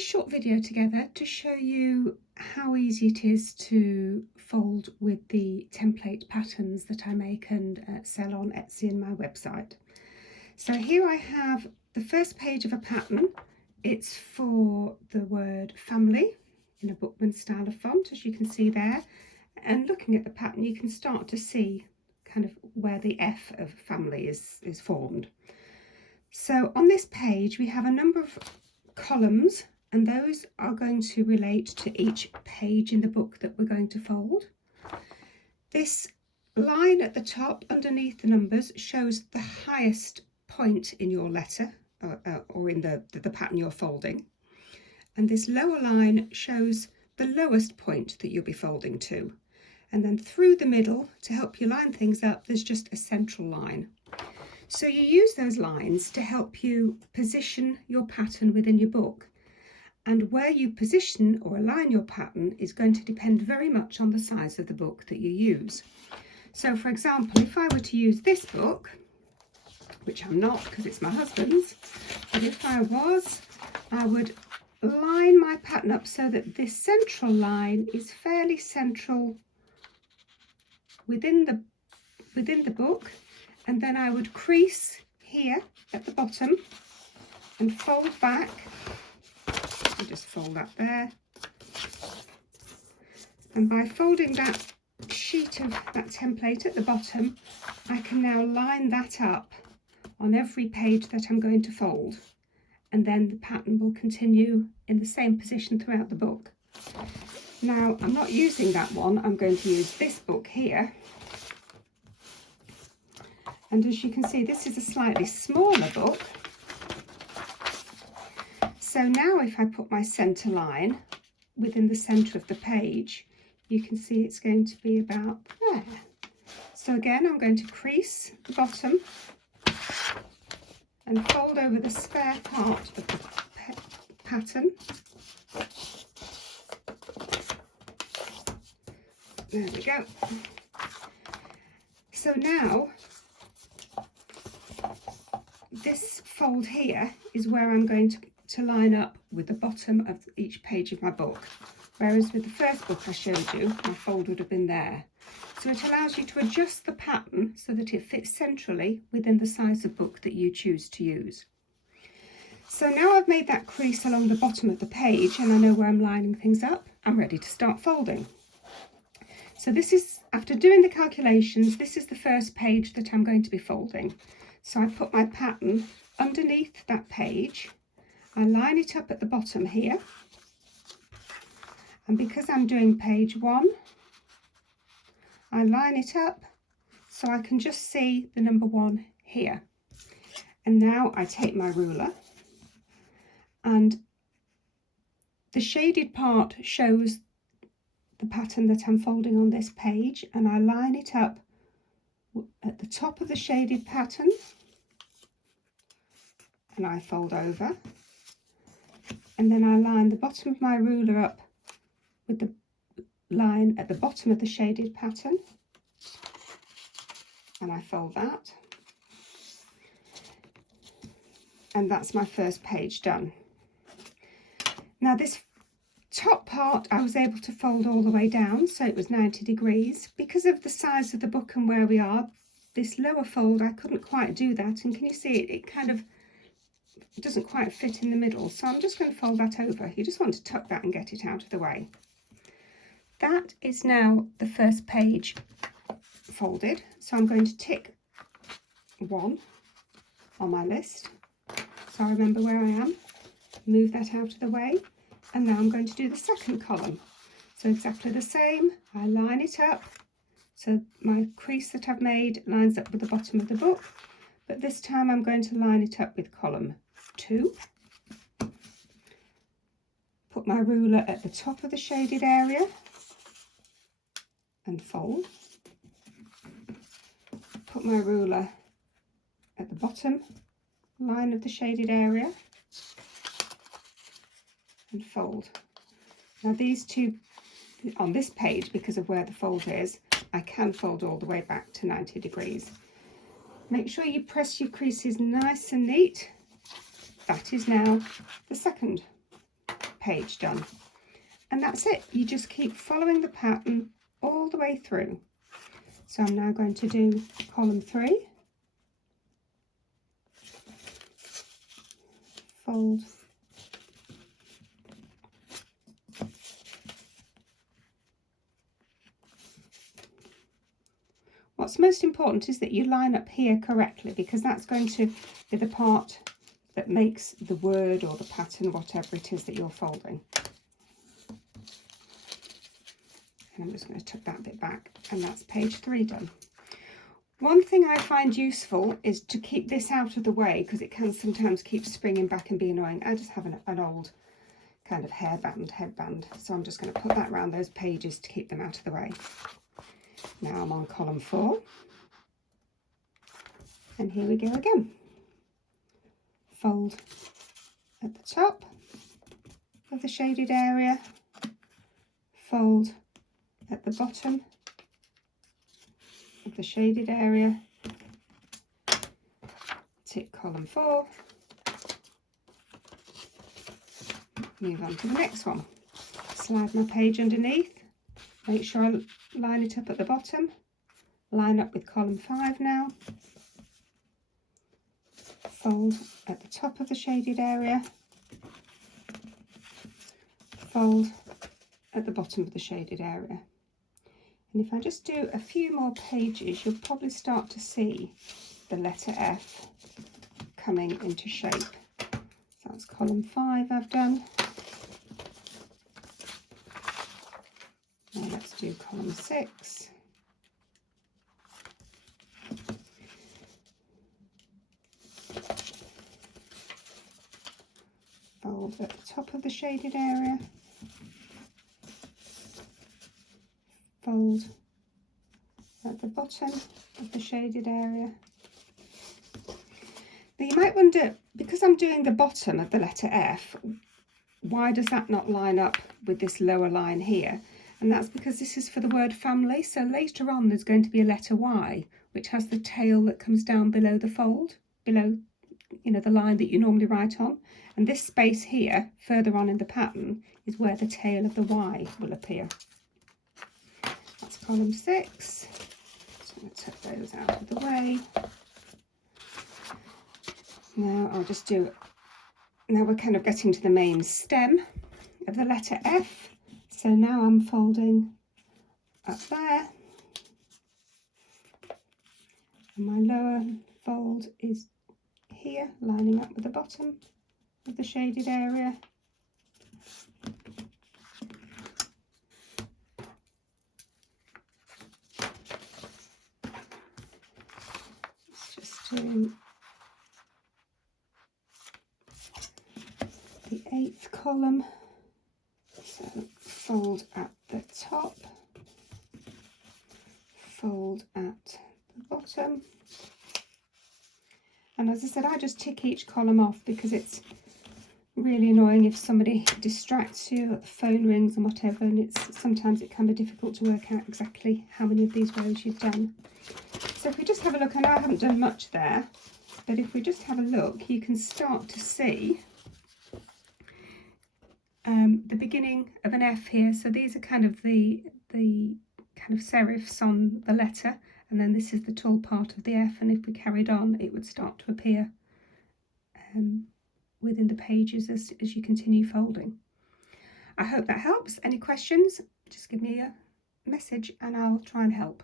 this short video together to show you how easy it is to fold with the template patterns that I make and sell on Etsy and my website. So here I have the first page of a pattern. It's for the word family in a Bookman style of font, as you can see there. And looking at the pattern, you can start to see kind of where the F of family is formed. So on this page, we have a number of columns, and those are going to relate to each page in the book that we're going to fold. This line at the top underneath the numbers shows the highest point in your letter or in the pattern you're folding, and this lower line shows the lowest point that you'll be folding to, and then through the middle, to help you line things up, there's just a central line. So you use those lines to help you position your pattern within your book, and where you position or align your pattern is going to depend very much on the size of the book that you use. So for example, if I were to use this book, which I'm not because it's my husband's, but if I was, I would line my pattern up so that this central line is fairly central within the book, and then I would crease here at the bottom and fold back. I'll just fold that there, and by folding that sheet of that template at the bottom, I can now line that up on every page that I'm going to fold, and then the pattern will continue in the same position throughout the book. Now I'm not using that one, I'm going to use this book here, and as you can see, this is a slightly smaller book. So now if I put my centre line within the centre of the page, you can see it's going to be about there. So again, I'm going to crease the bottom and fold over the spare part of the pattern. There we go. So now this fold here is where I'm going to line up with the bottom of each page of my book, whereas with the first book I showed you, my fold would have been there. So it allows you to adjust the pattern so that it fits centrally within the size of book that you choose to use. So now I've made that crease along the bottom of the page and I know where I'm lining things up, I'm ready to start folding. So this is, after doing the calculations, this is the first page that I'm going to be folding. So I put my pattern underneath that page, I line it up at the bottom here, and because I'm doing page 1, I line it up so I can just see the number 1 here. And now I take my ruler, and the shaded part shows the pattern that I'm folding on this page, and I line it up at the top of the shaded pattern, and I fold over, and then I line the bottom of my ruler up with the line at the bottom of the shaded pattern, and I fold that, and that's my first page done. Now this top part I was able to fold all the way down, so it was 90 degrees. Because of the size of the book and where we are, this lower fold I couldn't quite do that, and can you see it kind of doesn't quite fit in the middle, so I'm just going to fold that over. You just want to tuck that and get it out of the way. That is now the first page folded, so I'm going to tick 1 on my list so I remember where I am, move that out of the way, and now I'm going to do the second column. So exactly the same, I line it up so my crease that I've made lines up with the bottom of the book, but this time I'm going to line it up with column 2. Put my ruler at the top of the shaded area and fold. Put my ruler at the bottom line of the shaded area and fold. Now these two on this page, because of where the fold is, I can fold all the way back to 90 degrees. Make sure you press your creases nice and neat. That is now the second page done. And that's it. You just keep following the pattern all the way through. So I'm now going to do column 3, fold, what's most important is that you line up here correctly, because that's going to be the part that makes the word or the pattern, whatever it is that you're folding. And I'm just going to tuck that bit back, and that's page 3 done. One thing I find useful is to keep this out of the way, because it can sometimes keep springing back and be annoying. I just have an old kind of headband, so I'm just going to put that around those pages to keep them out of the way. Now I'm on column 4, and here we go again. Fold at the top of the shaded area, fold at the bottom of the shaded area, tick column 4, move on to the next one, slide my page underneath, make sure I line it up at the bottom, line up with column 5 now, fold at the top of the shaded area, fold at the bottom of the shaded area. And if I just do a few more pages, you'll probably start to see the letter F coming into shape. So that's column 5 I've done. Now let's do column 6. Fold at the top of the shaded area, fold at the bottom of the shaded area. Now you might wonder, because I'm doing the bottom of the letter F, why does that not line up with this lower line here? And that's because this is for the word family. So later on there's going to be a letter Y, which has the tail that comes down below the fold, below, you know, the line that you normally write on. And this space here, further on in the pattern, is where the tail of the Y will appear. That's column 6. So I'm going to tuck those out of the way. Now I'll just do, now we're kind of getting to the main stem of the letter F. So now I'm folding up there. And my lower fold is here, lining up with the bottom of the shaded area. Let's just do the 8th column. So fold at the top, fold at the bottom. And as I said, I just tick each column off because it's really annoying if somebody distracts you, or the phone rings and whatever, and sometimes it can be difficult to work out exactly how many of these rows you've done. So if we just have a look, I know I haven't done much there, but if we just have a look, you can start to see the beginning of an F here. So these are kind of the kind of serifs on the letter, and then this is the tall part of the F, and if we carried on it would start to appear within the pages as you continue folding. I hope that helps. Any questions, just give me a message and I'll try and help.